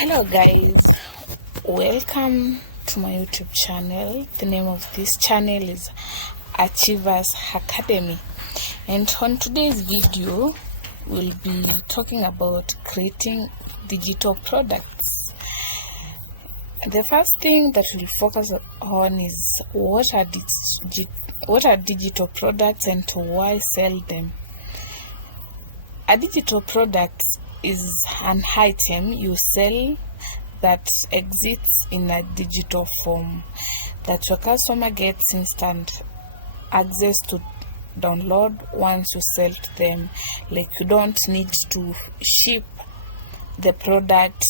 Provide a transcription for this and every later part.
Hello guys, welcome to my YouTube channel. The name of this channel is Achievers Academy, and on today's video we'll be talking about creating digital products. The first thing that we'll focus on is what are digital products and why sell them. A digital product is an item you sell that exists in a digital form that your customer gets instant access to download once you sell to them. Like, you don't need to ship the product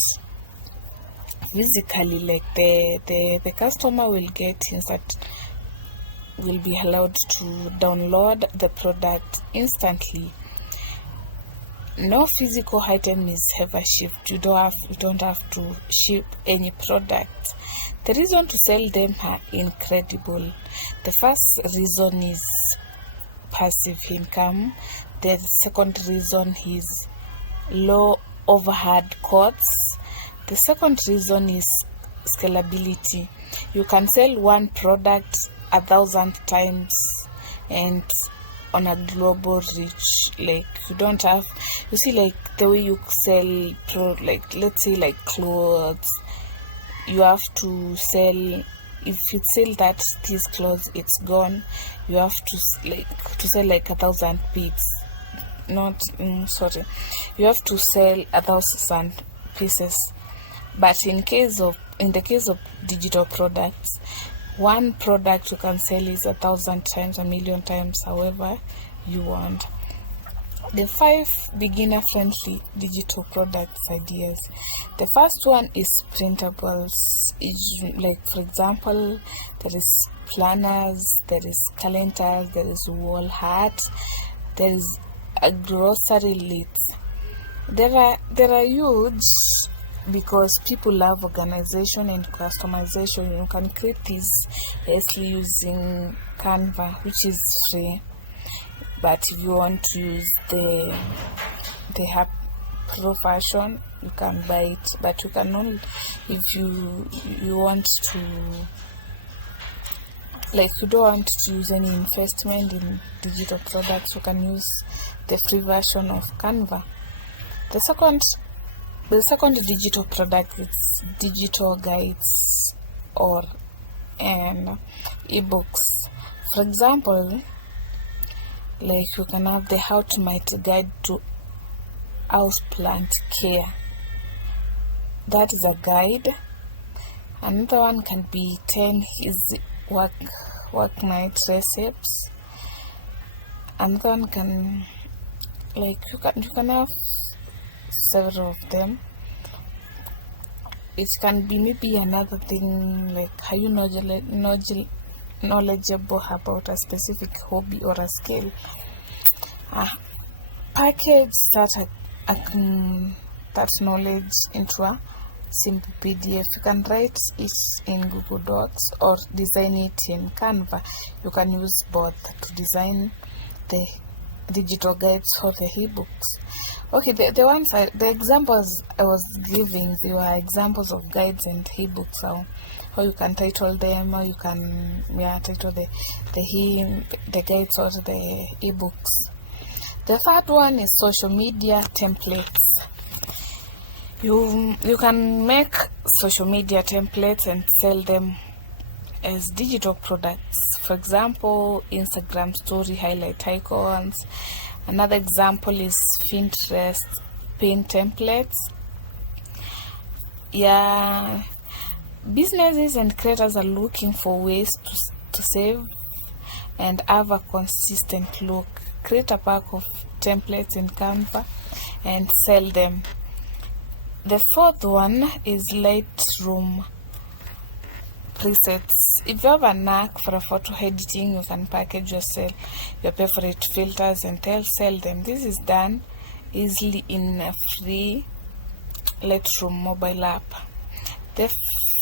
physically. Like the customer will be allowed to download the product instantly. No physical item is ever shipped. You don't have to ship any product. The reason to sell them are incredible. The first reason is passive income. The second reason is low overhead costs. The second reason is scalability. You can sell one product 1,000 times and on a global reach. Like, you see, like the way you sell let's say like clothes, you have to sell. If you sell that this clothes, it's gone, you have to sell like 1,000 pieces. You have to sell 1,000 pieces. But in the case of digital products, one product you can sell is 1,000 times, 1,000,000 times, however you want. The 5 beginner-friendly digital products ideas. The first one is printables. Like, for example, there is planners, there is calendars, there is wall art, there is a grocery list. There are huge because people love organization and customization. You can create this easily using Canva, which is free. But if you want to use the app Pro version, you can buy it. But you can only, if you want to, like, you don't want to use any investment in digital products, you can use the free version of Canva. The second digital product is digital guides and ebooks. For example, like, you can have the How to Might Guide to Houseplant Care. That is a guide. Another one can be 10 easy work night recipes. Another one can, like, you can have several of them. It can be maybe another thing, like, are you knowledgeable about a specific hobby or a skill. Package that knowledge into a simple PDF. You can write it in Google Docs or design it in Canva. You can use both to design the digital guides or the ebooks. Okay, the examples I was giving, they were examples of guides and ebooks. How you can title them, or you can title the guides or the ebooks. The third one is social media templates. You can make social media templates and sell them as digital products. For example, Instagram story highlight icons. Another example is Pinterest pin templates. Yeah, businesses and creators are looking for ways to save and have a consistent look. Create a pack of templates in Canva and sell them. The fourth one is Lightroom presets. If you have a knack for a photo editing, you can package your favorite filters and sell them. This is done easily in a free Lightroom mobile app. The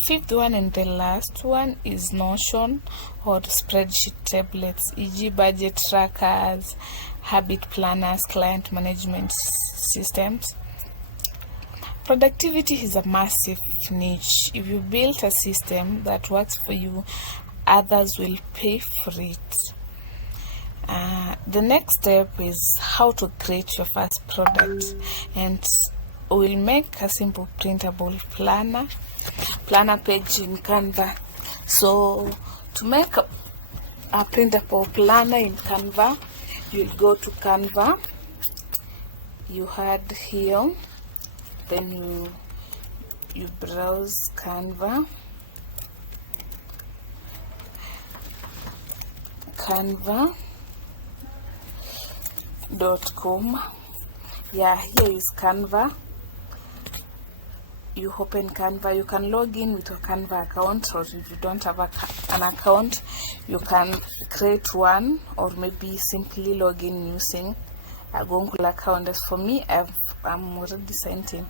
fifth one and the last one is Notion or spreadsheet tablets, e.g. budget trackers, habit planners, client management systems. Productivity is a massive niche. If you build a system that works for you, others will pay for it. The next step is how to create your first product, and we'll make a simple printable planner page in Canva. So to make a printable planner in Canva, you'll go to Canva, you add here, then you browse canva.com. Yeah, here is Canva. You open Canva. You can log in with your Canva account, or if you don't have an account, you can create one, or maybe simply log in using a Google account. As for me, I'm already signed in.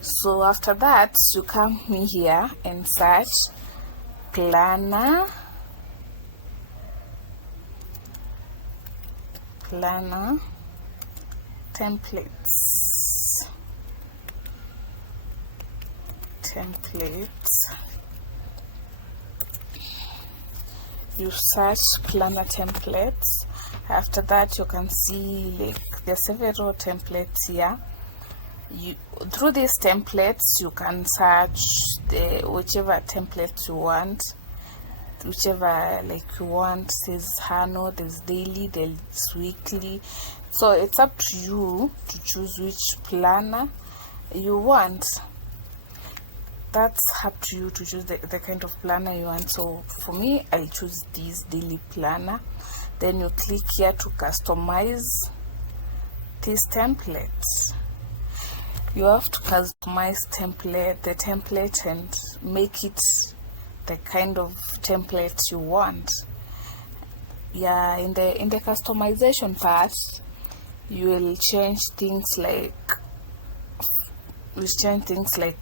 So after that, you come here and search planner templates. You search planner templates. After that, you can see like there are several templates here. Through these templates, you can search whichever template you want, whichever like you want. There's annual, there's daily, there's weekly. So it's up to you to choose which planner you want. That's up to you to choose the kind of planner you want. So for me, I choose this daily planner. Then you click here to customize this template. You have to customize the template and make it the kind of template you want. Yeah, in the customization part, you will change things like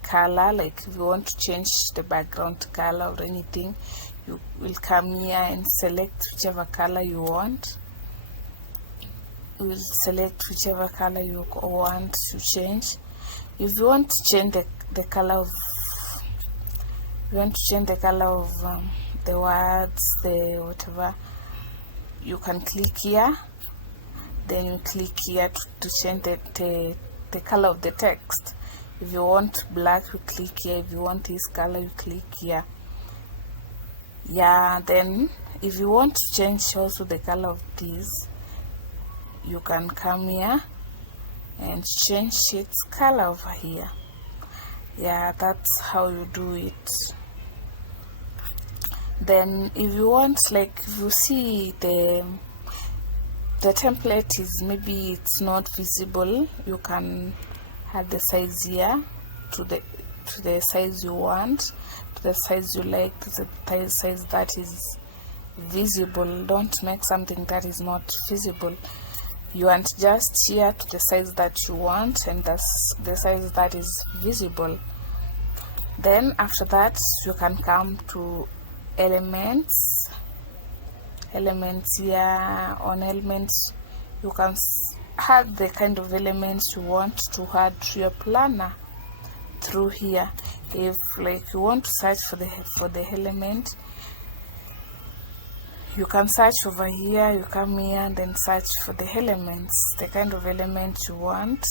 color. Like if you want to change the background color or anything, you will come here and select whichever color you want. You will select whichever color you want to change. If you want to change the color of the words, the whatever, you can click here. Then you click here to change the color of the text. If you want black, you click here. If you want this color, you click here. Yeah, then if you want to change also the color of this, you can come here and change its color over here. Yeah, that's how you do it. Then if you want, like if you see the template is maybe it's not visible, you can add the size here to the size you want, to the size you like, to the size that is visible. Don't make something that is not visible. You want just here to the size that you want, and that's the size that is visible. Then after that, you can come to elements here. On elements, you can add the kind of elements you want to add to your planner through here. If like you want to search for the element, you can search over here. You come here and then search for the elements, the kind of elements you want.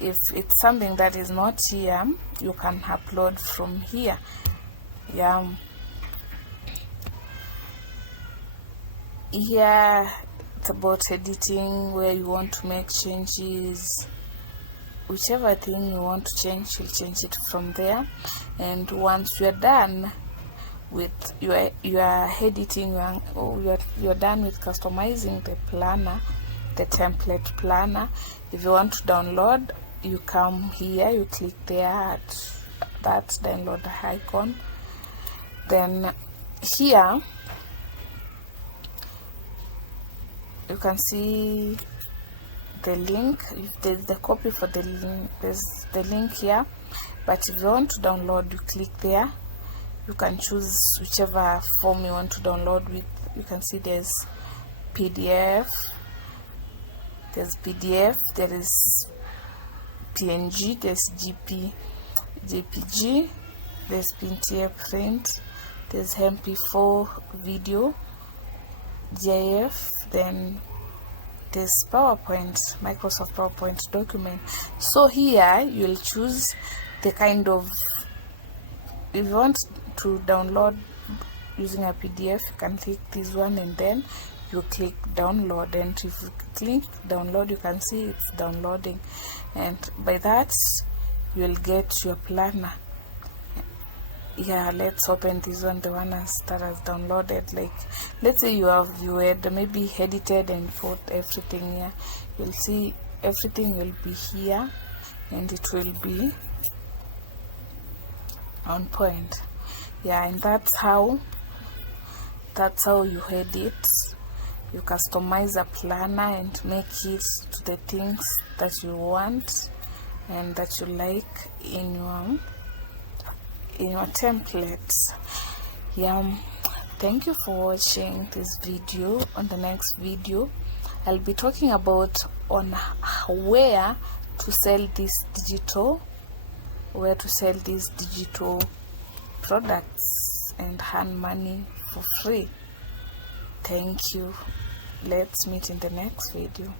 If it's something that is not here, you can upload from here. Yeah, here it's about editing, where you want to make changes. Whichever thing you want to change, you'll change it from there. And once you're done with your editing, you're done with customizing the planner, the template planner. If you want to download, you come here, you click there at that download icon. Then here you can see the link. If there's the copy for the link, there's the link here. But if you want to download, you click there. You can choose whichever form you want to download with. You can see there's PDF, there is PNG, there's JPG, there's PNG print, there's MP4 video, GIF, then there's PowerPoint, Microsoft PowerPoint document. So here you'll choose the kind of, if you want to download using a PDF, you can click this one and then you click download, and if you click download you can see it's downloading, and by that you'll get your planner. Yeah, let's open this one, the one that has downloaded. Like, let's say you had maybe edited and put everything here. You'll see everything will be here and it will be on point. Yeah, and that's how you edit. You customize a planner and make it to the things that you want and that you like in your templates. Yeah, thank you for watching this video. On the next video I'll be talking about on where to sell these digital products and earn money for free. Thank you. Let's meet in the next video.